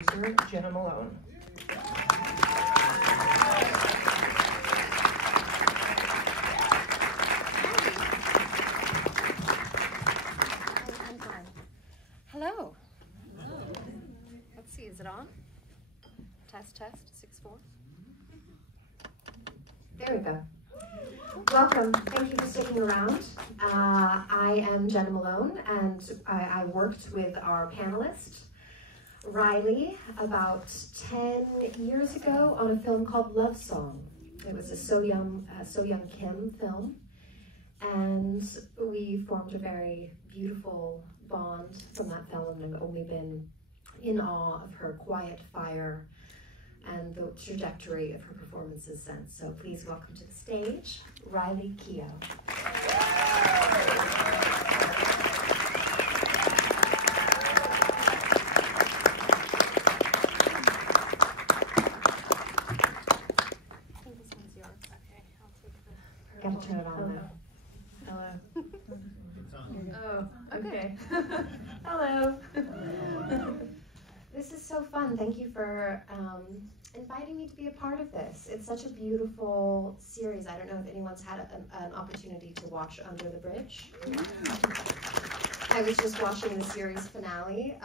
JENA Malone. Hello. Let's see, is it on? Test, 6-4. There we go. Welcome. Thank you for sticking around. I am JENA Malone, and I worked with our panelist, Riley, about 10 years ago on a film called Love Song. It was a So Young Kim film, and we formed a very beautiful bond from that film, and I've only been in awe of her quiet fire and the trajectory of her performances since. So please welcome to the stage, RILEY KEOUGH. Gotta turn it on now. Hello. It's on. Oh, okay. Hello. This is so fun. Thank you for inviting me to be a part of this. It's such a beautiful series. I don't know if anyone's had an opportunity to watch Under the Bridge. I was just watching the series finale.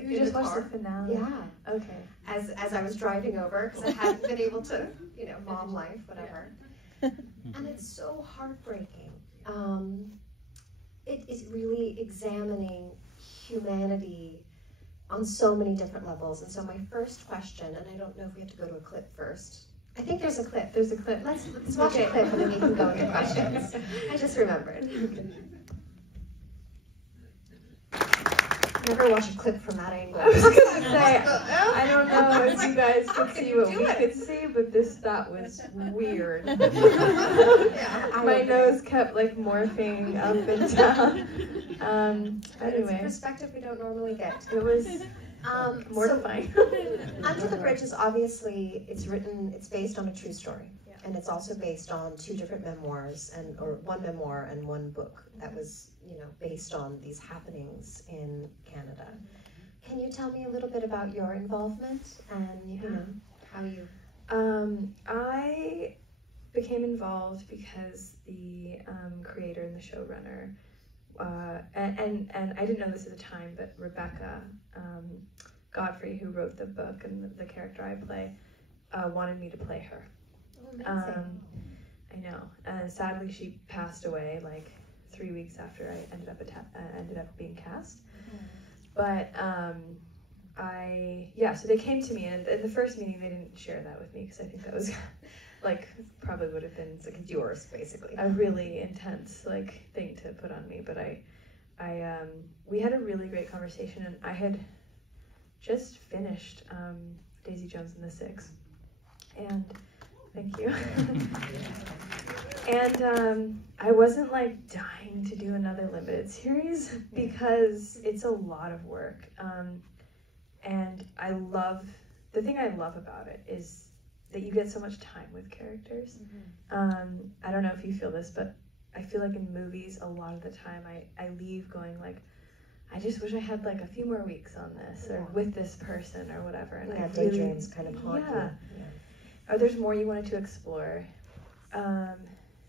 You just watched the finale? Yeah. Okay. As I was driving over, because I hadn't been able to, mom life, whatever. And it's so heartbreaking. It is really examining humanity on so many different levels. And so my first question, and I don't know if we have to go to a clip first. I think there's a clip. There's a clip. Let's watch a clip and then we can go into questions. I just remembered. Never watch a clip from that angle. I was gonna say, I don't know if you guys could see what we could see, but that was weird. My nose kept like morphing up and down. It's a perspective we don't normally get. It was mortifying. Under the Bridge is obviously, it's based on a true story. Yeah. And it's also based on two different memoirs, or one memoir and one book that was, based on these happenings in Canada. Can you tell me a little bit about your involvement and, how you... I became involved because the creator and the showrunner, and I didn't know this at the time, but Rebecca Godfrey, who wrote the book and the character I play, wanted me to play her. Oh, amazing. I know, and sadly she passed away like 3 weeks after I ended up being cast. But so they came to me, and in the first meeting they didn't share that with me because I think that was probably would have been like yours, basically, a really intense thing to put on me. But we had a really great conversation, and I had just finished Daisy Jones and the Six, and thank you. And I wasn't dying to do another limited series because it's a lot of work. And the thing I love about it is that you get so much time with characters. I don't know if you feel this, but I feel like in movies, a lot of the time I leave going I just wish I had a few more weeks on this, or with this person, or whatever. And yeah, daydreams kind of haunt you. Yeah. Or there's more you wanted to explore.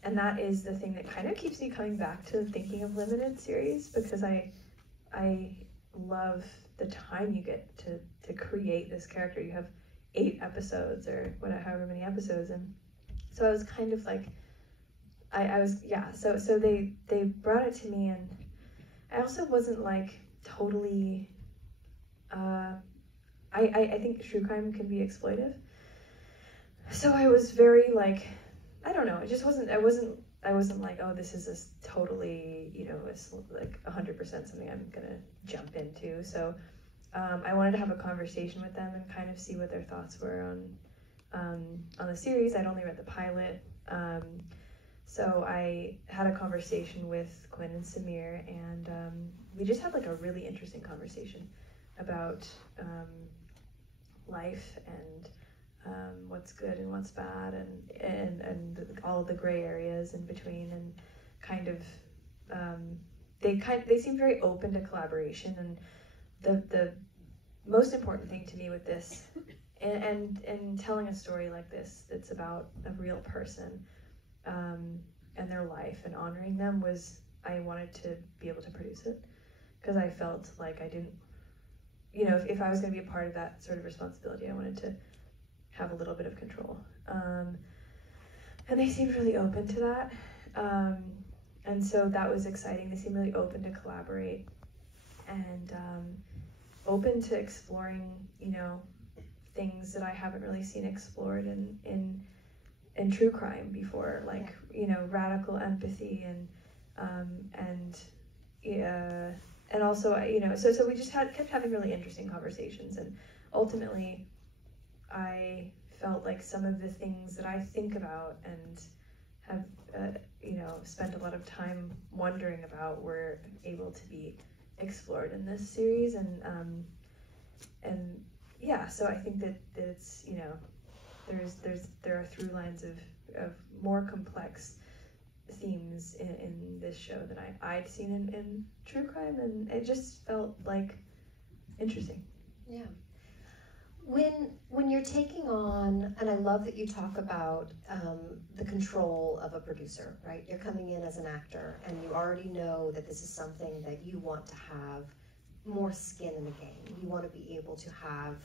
And that is the thing that kind of keeps me coming back to thinking of limited series, because I love the time you get to create this character. You have 8 episodes or however many episodes, and so I was kind of so they brought it to me, and I also wasn't totally I think true crime can be exploitive, so I was very I don't know, it just wasn't, I wasn't oh, this is a totally, it's 100% something I'm gonna jump into. So I wanted to have a conversation with them and kind of see what their thoughts were on the series. I'd only read the pilot, so I had a conversation with Quinn and Samir, and we just had a really interesting conversation about life and what's good and what's bad, and all of the gray areas in between, and kind of they seemed very open to collaboration, and the most important thing to me with this, and telling a story like this that's about a real person and their life and honoring them, was I wanted to be able to produce it, because I felt like I didn't, you know, if I was going to be a part of that sort of responsibility, I wanted to have a little bit of control. And they seemed really open to that. And so that was exciting. They seemed really open to collaborate and open to exploring, you know, things that I haven't really seen explored in true crime before, like, you know, radical empathy and also, you know, so we just kept having really interesting conversations, and ultimately I felt like some of the things that I think about and have, you know, spent a lot of time wondering about were able to be explored in this series, and yeah, so I think that it's, you know, there are through lines of more complex themes in this show than I'd seen in true crime, and it just felt like interesting. Yeah. When you're taking on, and I love that you talk about the control of a producer, right? You're coming in as an actor, and you already know that this is something that you want to have more skin in the game. You want to be able to have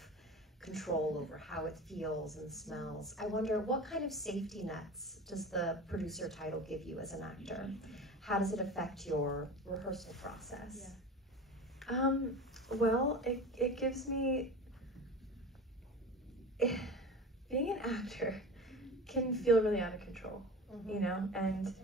control over how it feels and smells. I wonder, what kind of safety nets does the producer title give you as an actor? How does it affect your rehearsal process? Yeah. Well, it gives me, being an actor can feel really out of control, you know, and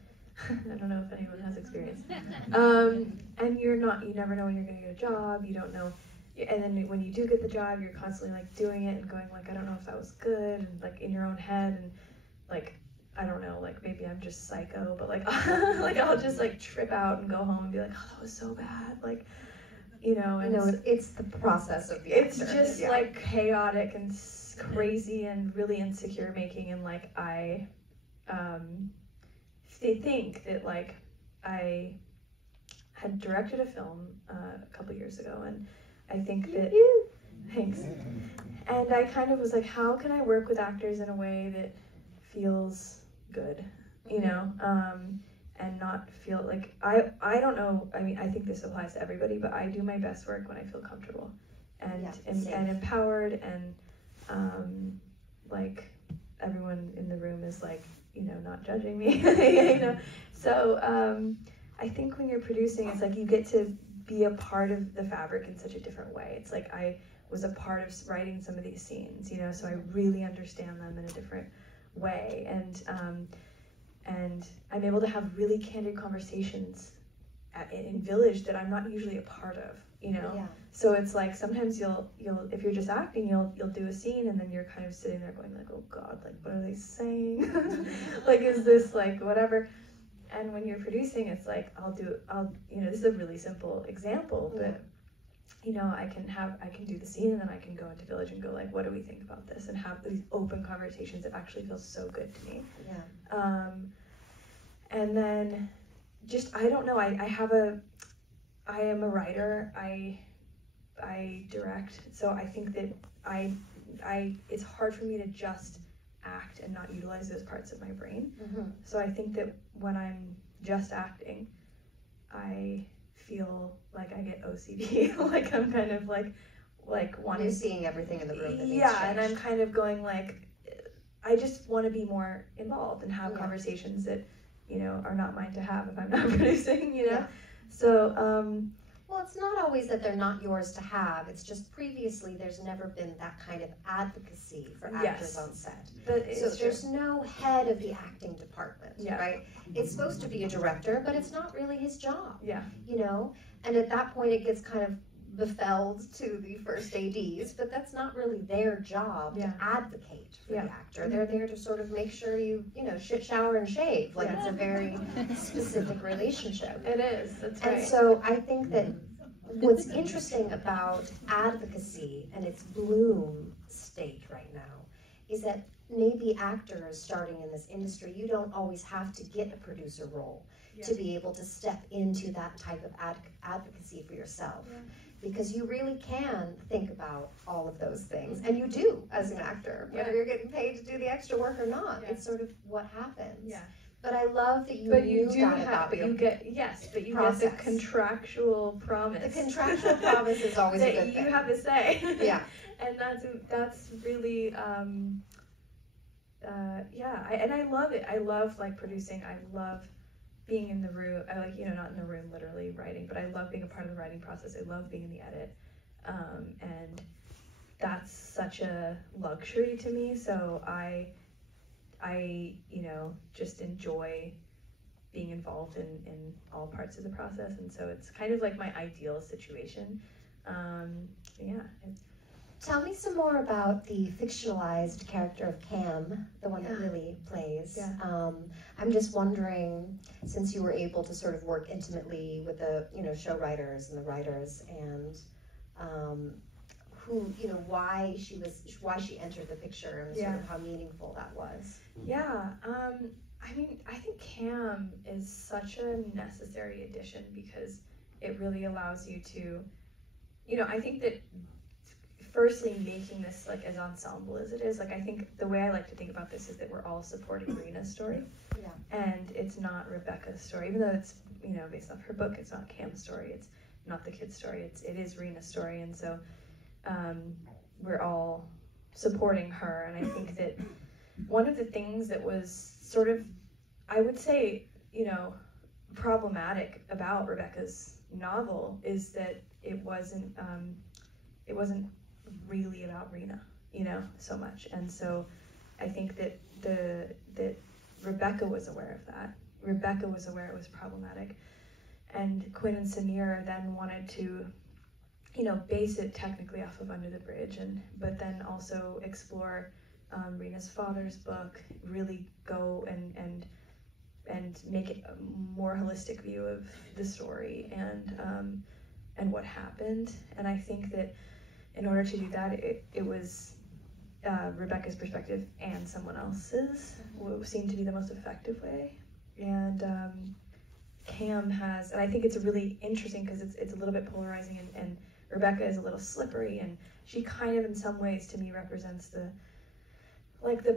I don't know if anyone has experience. And you never know when you're gonna get a job, you don't know, and then when you do get the job, you're constantly like doing it and going like, I don't know if that was good, and like in your own head, and like, I don't know, like maybe I'm just psycho, but like, like I'll just like trip out and go home and be like, oh, that was so bad, like, you know. And no, it's the process of the actor. It's just like chaotic and crazy and really insecure making, and like they think that like I had directed a film a couple years ago, and I think that thanks, and I kind of was like, how can I work with actors in a way that feels good, you know, and not feel like I don't know, I mean, I think this applies to everybody, but I do my best work when I feel comfortable and empowered, and like everyone in the room is like, you know, not judging me, you know. So I think when you're producing, it's like you get to be a part of the fabric in such a different way. It's like I was a part of writing some of these scenes, you know, so I really understand them in a different way, and I'm able to have really candid conversations in Village that I'm not usually a part of, you know. Yeah. So it's like sometimes you'll if you're just acting, you'll do a scene, and then you're kind of sitting there going like, oh God, like what are they saying? Like, is this like whatever? And when you're producing, it's like I'll you know, this is a really simple example, but you know, I can do the scene, and then I can go into Village and go like, what do we think about this, and have these open conversations that actually feel so good to me. Yeah. And then just, I don't know, I am a writer, I direct, so I think that it's hard for me to just act and not utilize those parts of my brain. So I think that when I'm just acting, I feel like I get OCD, like I'm kind of like wanting. You're seeing everything in the room that needs yeah, changed. and I'm kind of going like, I just want to be more involved and have conversations that, you know, are not mine to have if I'm not producing, you know. Yeah. So well, it's not always that they're not yours to have. It's just previously there's never been that kind of advocacy for actors on set. But so there's no head of the acting department, right? It's supposed to be a director, but it's not really his job. Yeah. You know, and at that point it gets kind of befuddled to the first ADs, but that's not really their job to advocate for the actor. They're there to sort of make sure you know, shit, shower, and shave. Like it's a very specific relationship. It is, that's right. And so I think that what's interesting about advocacy and its bloom state right now is that maybe actors starting in this industry, you don't always have to get a producer role to be able to step into that type of advocacy for yourself. because you really can think about all of those things, and you do as an actor, whether you're getting paid to do the extra work or not. It's sort of what happens. Yeah. But I love that you But knew you do that have, about but your you get, yes, but you process. get the contractual promise. The contractual promise is always a that good thing. you have to say. Yeah. And that's really, and I love it. I love like producing. I love being in the room. I like, not in the room literally writing, but I love being a part of the writing process. I love being in the edit. And that's such a luxury to me. So I just enjoy being involved in all parts of the process. And so it's kind of like my ideal situation. Tell me some more about the fictionalized character of Cam, the one that Lily plays. Yeah. I'm just wondering, since you were able to sort of work intimately with the show writers and the writers, and why she entered the picture and sort of how meaningful that was. Yeah. I think Cam is such a necessary addition because it really allows you to, I think that firstly making this like as ensemble as it is, like I think the way I like to think about this is that we're all supporting Rena's story. Yeah. And it's not Rebecca's story, even though it's, based off her book, it's not Cam's story, it's not the kid's story, it is Rena's story. And so we're all supporting her. And I think that one of the things that was sort of, I would say, problematic about Rebecca's novel is that it wasn't really about Rena, so much. And so I think that that Rebecca was aware of that. Rebecca was aware it was problematic. And Quinn and Samir then wanted to, base it technically off of Under the Bridge, but then also explore Rena's father's book, really go and make it a more holistic view of the story and what happened. And I think that in order to do that, it was Rebecca's perspective and someone else's seemed to be the most effective way. And Cam has, and I think it's really interesting because it's a little bit polarizing, and Rebecca is a little slippery, and she kind of in some ways to me represents the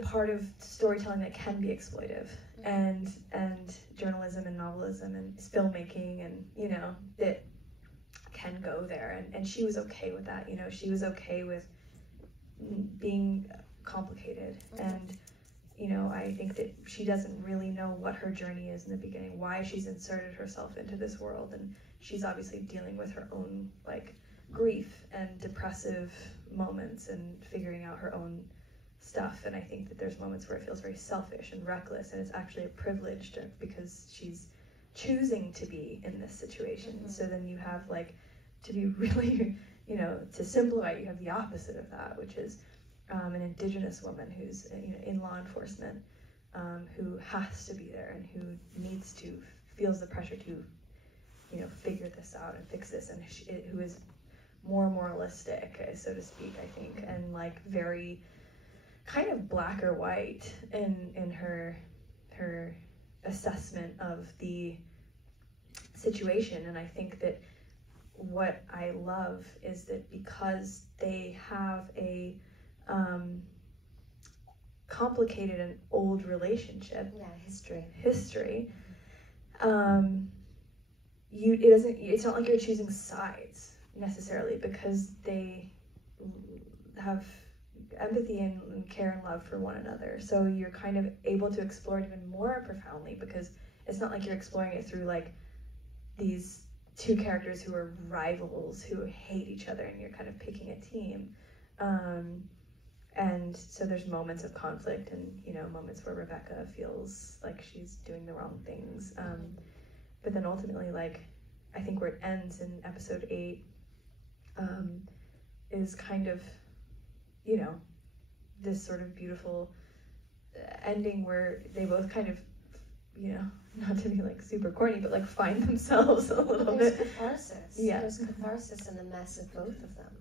part of storytelling that can be exploitive, and journalism and novelism and filmmaking, and that can go there, and she was okay with that. She was okay with being complicated, and I think that she doesn't really know what her journey is in the beginning, why she's inserted herself into this world, and she's obviously dealing with her own grief and depressive moments and figuring out her own stuff. And I think that there's moments where it feels very selfish and reckless, and it's actually a privilege because she's choosing to be in this situation. Mm-hmm. So then you have to be really, to simplify, you have the opposite of that, which is an indigenous woman who's in law enforcement, who has to be there and who feels the pressure to figure this out and fix this, and who is more moralistic, so to speak, I think, and very kind of black or white in her assessment of the situation. And I think that what I love is that because they have a complicated and old relationship, history, it's not like you're choosing sides necessarily, because they have empathy and care and love for one another. So you're kind of able to explore it even more profoundly, because it's not like you're exploring it through these two characters who are rivals who hate each other, and you're kind of picking a team. And so there's moments of conflict, and moments where Rebecca feels like she's doing the wrong things. But then ultimately, I think where it ends in episode 8 is kind of, this sort of beautiful ending where they both kind of, not to be super corny, but find themselves a little bit. There's catharsis. Yeah. There's catharsis in the mess of both of them,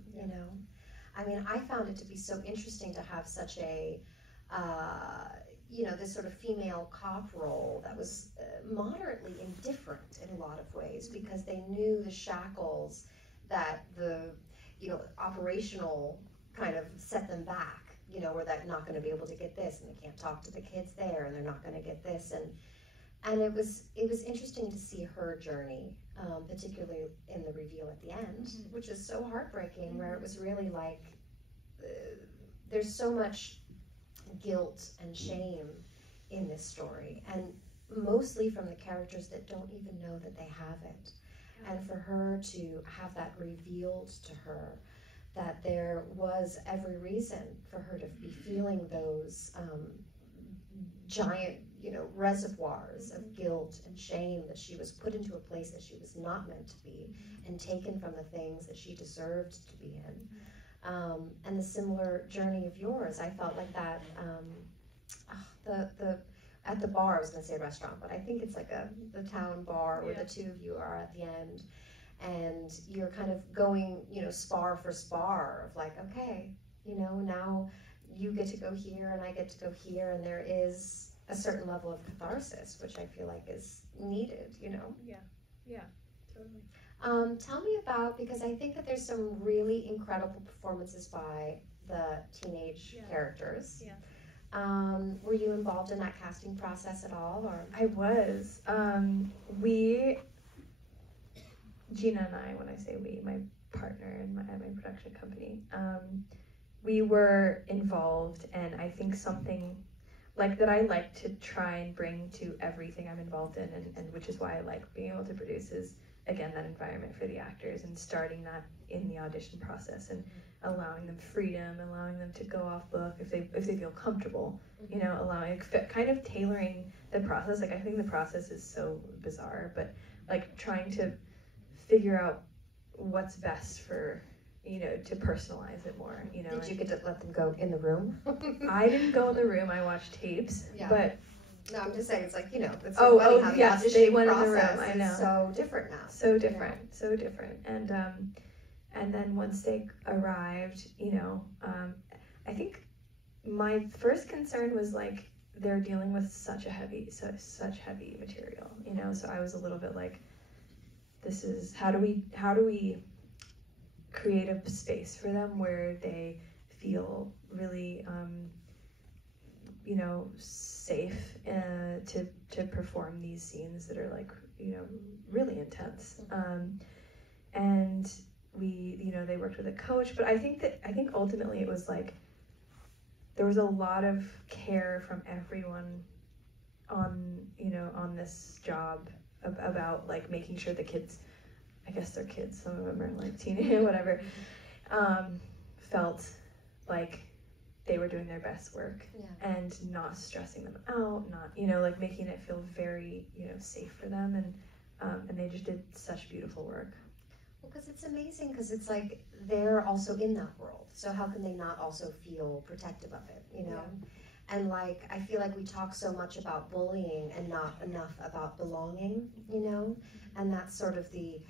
I mean, I found it to be so interesting to have such a, this sort of female cop role that was moderately indifferent in a lot of ways, because they knew the shackles that the, operational kind of set them back, where they're not going to be able to get this, and they can't talk to the kids there, and they're not going to get this, and it was interesting to see her journey, particularly in the reveal at the end, which is so heartbreaking, where it was really like, there's so much guilt and shame in this story, and mostly from the characters that don't even know that they have it. And for her to have that revealed to her, that there was every reason for her to be feeling those giant, reservoirs of guilt and shame, that she was put into a place that she was not meant to be, and taken from the things that she deserved to be in. And the similar journey of yours, I felt like that, at the bar, I was going to say restaurant, but I think it's like the town bar where the two of you are at the end, and you're kind of going, spar for spar of like, okay, now you get to go here and I get to go here, and there is a certain level of catharsis, which I feel like is needed, Yeah, totally. Tell me about, because I think that there's some really incredible performances by the teenage characters. Yeah. Were you involved in that casting process at all, or? I was. Gina and I, when I say we, my partner at my production company, we were involved, and I think something like that I like to try and bring to everything I'm involved in, and which is why I like being able to produce, is again that environment for the actors, and starting that in the audition process, and allowing them freedom, allowing them to go off book if they feel comfortable, allowing, kind of tailoring the process. Like, I think the process is so bizarre, but like trying to figure out what's best for, to personalize it more, Did you get to let them go in the room? I didn't go in the room, I watched tapes, but no, I'm just saying, it's like, it's oh, funny how the yes, audition they went in the process room, I know. is so different now. So different, so different. And then once they arrived, I think my first concern was like, they're dealing with such heavy material, so I was a little bit like, this is, how do we create a space for them where they feel really, safe to perform these scenes that are like, really intense. And we, they worked with a coach, but I think ultimately it was like, there was a lot of care from everyone on this job about like making sure the kids, I guess they're kids, some of them are like teenage, whatever, felt like they were doing their best work, and not stressing them out, not, like making it feel very, safe for them, and they just did such beautiful work. Well, because it's amazing, because it's like, they're also in that world, so how can they not also feel protective of it, And like, I feel like we talk so much about bullying and not enough about belonging, and that's sort of the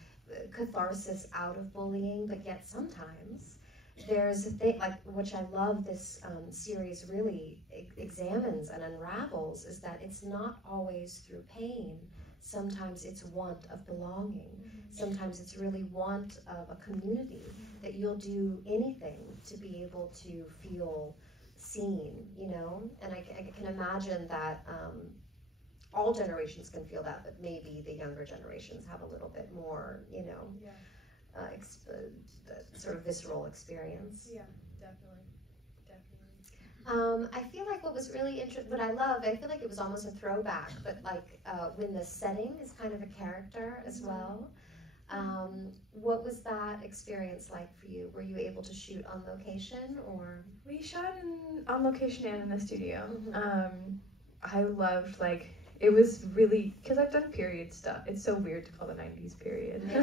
catharsis out of bullying, but yet sometimes there's a thing, like, which I love this series really examines and unravels, is that it's not always through pain. Sometimes it's want of belonging. Sometimes it's really want of a community, that you'll do anything to be able to feel seen, and I can imagine that all generations can feel that, but maybe the younger generations have a little bit more, sort of visceral experience. Yeah, definitely. I feel like what was really interesting, what I loved, I feel like it was almost a throwback, but like when the setting is kind of a character as well. What was that experience like for you? Were you able to shoot on location, or? We shot on location and in the studio. I loved, like, it was really, because I've done period stuff. It's so weird to call the 90s period. It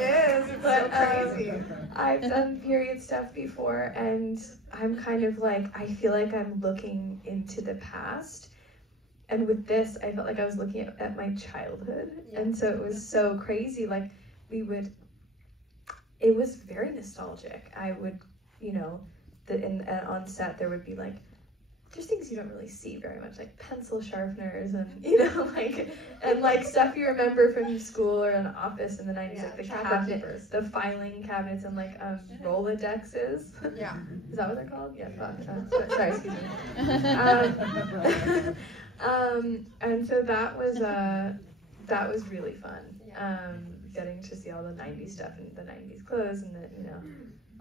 is. It's But, so crazy. I've done period stuff before, and I'm kind of like, I feel like I'm looking into the past. And with this, I felt like I was looking at my childhood. And so it was so crazy. Like, it was very nostalgic. I would, on set, there would be like just things you don't really see very much, like pencil sharpeners and, you know, like, and like stuff you remember from school or an office in the 90s, like the cabinet, the filing cabinets and like Rolodexes. Yeah. Is that what they're called? Yeah, fuck. Sorry, excuse me. And so that was really fun. Getting to see all the 90s stuff and the 90s clothes and the, you know,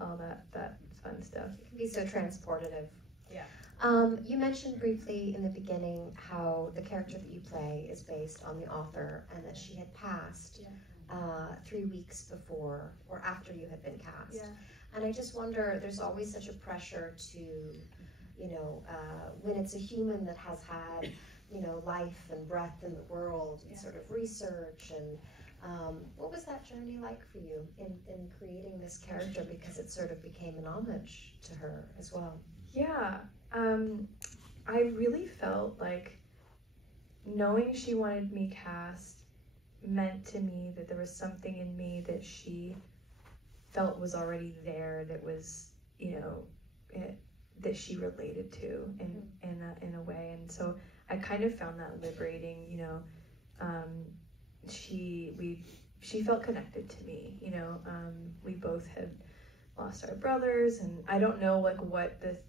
all that fun stuff. It can be so transportative. Yeah. You mentioned briefly in the beginning how the character that you play is based on the author and that she had passed 3 weeks before or after you had been cast. Yeah. And I just wonder, there's always such a pressure to, you know, when it's a human that has had, you know, life and breath in the world and sort of research and what was that journey like for you in creating this character, because it sort of became an homage to her as well? Yeah, I really felt like knowing she wanted me cast meant to me that there was something in me that she felt was already there, that was, you know, that she related to in a way, and so I kind of found that liberating. You know, she felt connected to me. You know, we both had lost our brothers, and I don't know like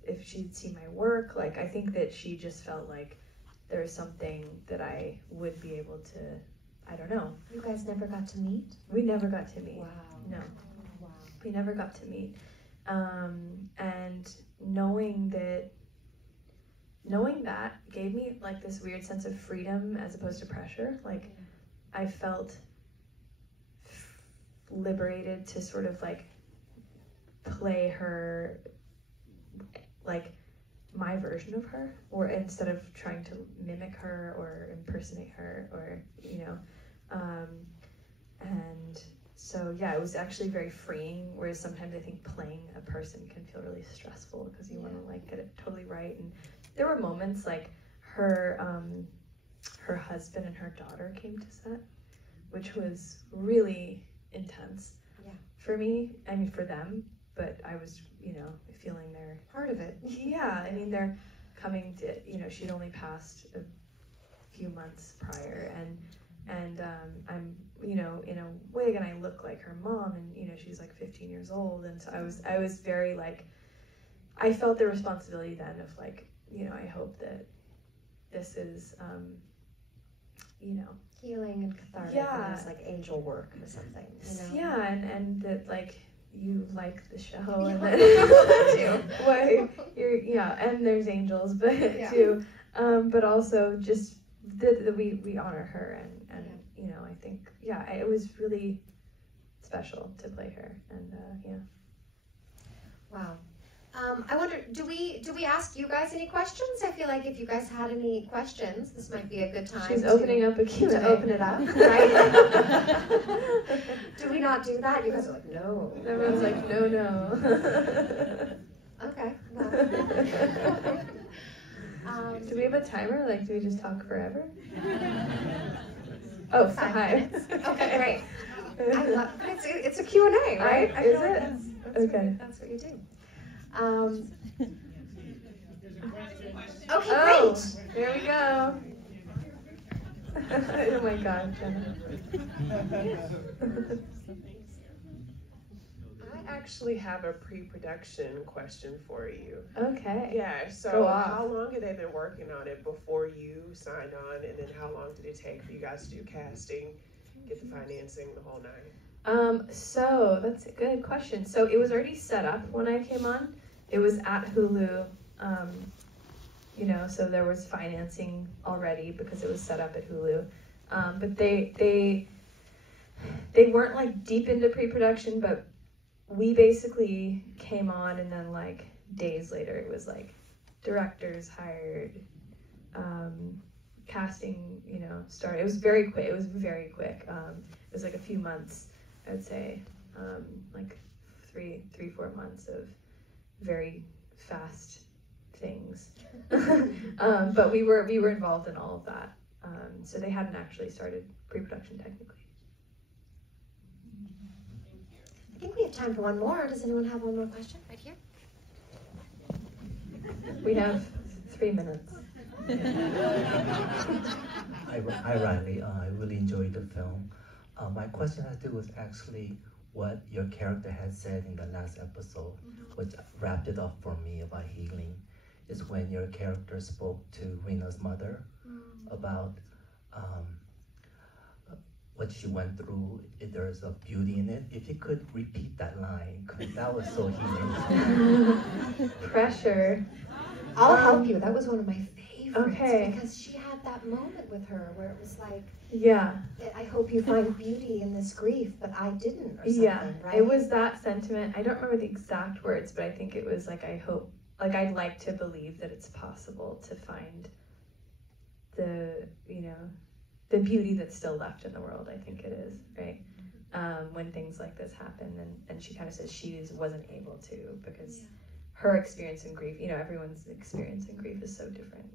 if she'd see my work. Like I think that she just felt like there was something that I would be able to. I don't know. You guys never got to meet? We never got to meet. Wow. No. Wow. We never got to meet. And knowing that gave me like this weird sense of freedom as opposed to pressure. Like I felt liberated to sort of like play her, like my version of her, or instead of trying to mimic her or impersonate her, or, you know, and so yeah, it was actually very freeing, whereas sometimes I think playing a person can feel really stressful because you want to like get it totally right. And there were moments like her husband and her daughter came to set, which was really intense for me, I mean for them, but I was, you know, feeling they're part of it. Yeah, I mean they're coming to, you know, she'd only passed a few months prior, and I'm, you know, in a wig, and I look like her mom, and you know she's like 15 years old, and so I was very like, I felt the responsibility then of like, you know, I hope that this is, you know, healing and cathartic. Yeah. And it's like angel work or something, you know? Yeah, and that like you like the show, and Yeah. that well, and there's angels, but too, but also just that we honor her, and you know, I think it was really special to play her, and Wow. I wonder, do we ask you guys any questions? I feel like if you guys had any questions, this might be a good time. She's opening up a Q&A. To open it up, right? Do we not do that? You guys are like, no. Everyone's like, no. Okay. Well. Do we have a timer? Like, do we just talk forever? Oh, 5 5. minutes. Okay, great. I love, but it's a Q&A, right? I Is feel like it? Okay. That's what you do. Okay, Oh, great. there we go. Oh my God, Jenna. I actually have a pre-production question for you. Okay. Yeah, so Go off. how long have they been working on it before you signed on, and then how long did it take for you guys to do casting, get the financing, the whole 9? So that's a good question. So it was already set up when I came on. It was at Hulu, you know, so there was financing already because it was set up at Hulu. But they weren't like deep into pre-production, but we basically came on, and then like days later it was like directors hired, casting, you know, started. It was very quick. It was very quick. It was like a few months, I would say, like 3-4 months of very fast things. But we were involved in all of that. So they hadn't actually started pre-production technically. I think we have time for one more. Does anyone have one more question? Right here. We have 3 minutes. Hi, Riley. I really enjoyed the film. My question has to do with actually what your character had said in the last episode, which wrapped it up for me about healing, is when your character spoke to Rena's mother about what she went through. If there's a beauty in it. If you could repeat that line, because that was so healing. Pressure. I'll help you. That was one of my favorites. Okay. Because she had that moment with her where it was like, Yeah. I hope you find beauty in this grief, but I didn't, or something, Yeah, right? it was that sentiment. I don't remember the exact words, but I think it was like, I hope, like, I'd like to believe that it's possible to find the, you know, the beauty that's still left in the world. I think it is, right? When things like this happen, and she kind of says she wasn't able to, because her experience in grief, you know, everyone's experience in grief is so different.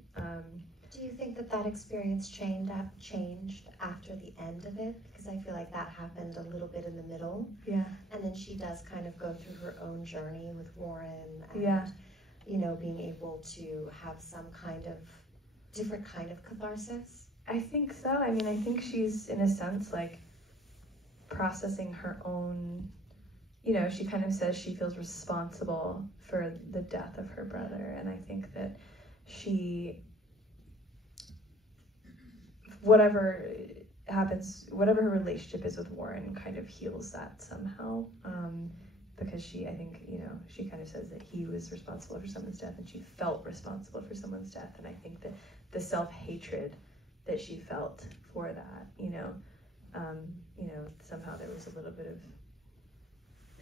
Do you think that that experience changed after the end of it? Because I feel like that happened a little bit in the middle. Yeah. And then she does kind of go through her own journey with Warren and, Yeah. you know, being able to have some kind of different kind of catharsis. I think so. I mean, I think she's, in a sense, like, processing her own, you know, she kind of says she feels responsible for the death of her brother, and I think that she, whatever happens, whatever her relationship is with Warren, kind of heals that somehow, because she, I think, you know, she kind of says that he was responsible for someone's death, and she felt responsible for someone's death, and I think that the self-hatred that she felt for that, you know, somehow there was a little bit of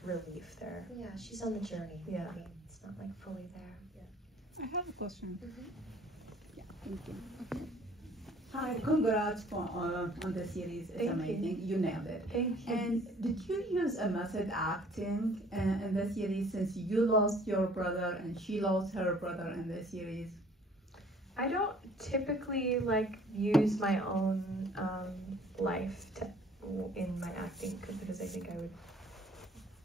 relief there. Yeah, she's on the journey. Yeah. I mean, it's not like fully there. I have a question. Yeah, thank you. Hi, congrats on the series. It's Thank amazing. You nailed it. Thank you. And did you use a method acting in the series, since you lost your brother and she lost her brother in the series? I don't typically like use my own life in my acting, because I think I would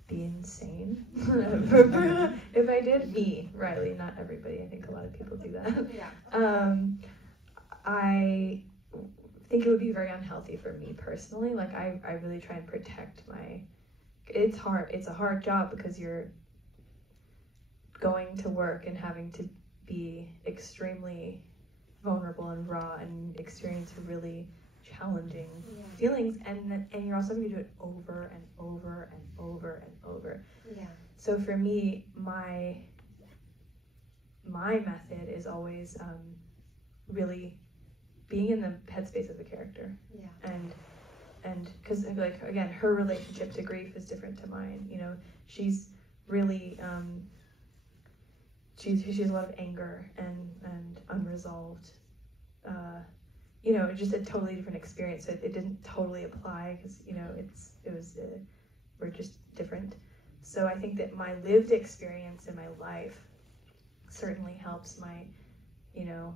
be insane if I did. Me, Riley, not everybody. I think a lot of people do that. Yeah. I think it would be very unhealthy for me personally. Like, I really try and protect my, it's hard. It's a hard job because you're going to work and having to be extremely vulnerable and raw and experience really challenging feelings, and you're also going to do it over and over and over and over. Yeah. So for me, my method is always really being in the headspace of the character. Yeah. And because, like, again, her relationship to grief is different to mine. You know, she's really she has a lot of anger and unresolved. You know, just a totally different experience. So it didn't totally apply because, you know, we're just different. So I think that my lived experience in my life certainly helps my, you know,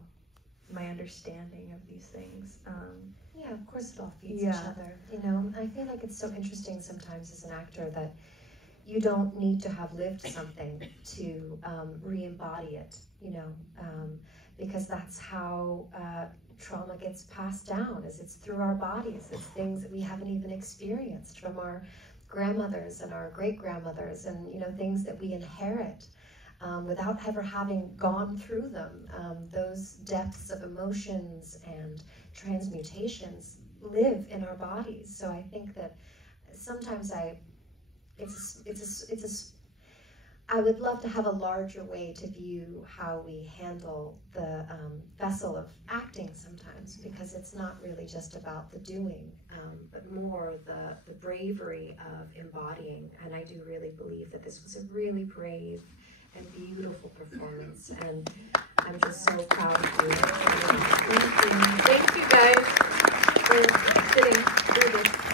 my understanding of these things. Yeah, of course it all feeds Yeah. each other. You know, I feel like it's so interesting sometimes as an actor that you don't need to have lived something to re-embody it, you know, because that's how trauma gets passed down, is it's through our bodies. It's things that we haven't even experienced from our grandmothers and our great-grandmothers, and, you know, things that we inherit without ever having gone through them. Those depths of emotions and transmutations live in our bodies. So I think that sometimes I would love to have a larger way to view how we handle the vessel of acting sometimes, because it's not really just about the doing, but more the bravery of embodying. And I do really believe that this was a really brave and beautiful performance, and I'm just so proud of you. Thank you guys for sitting through this.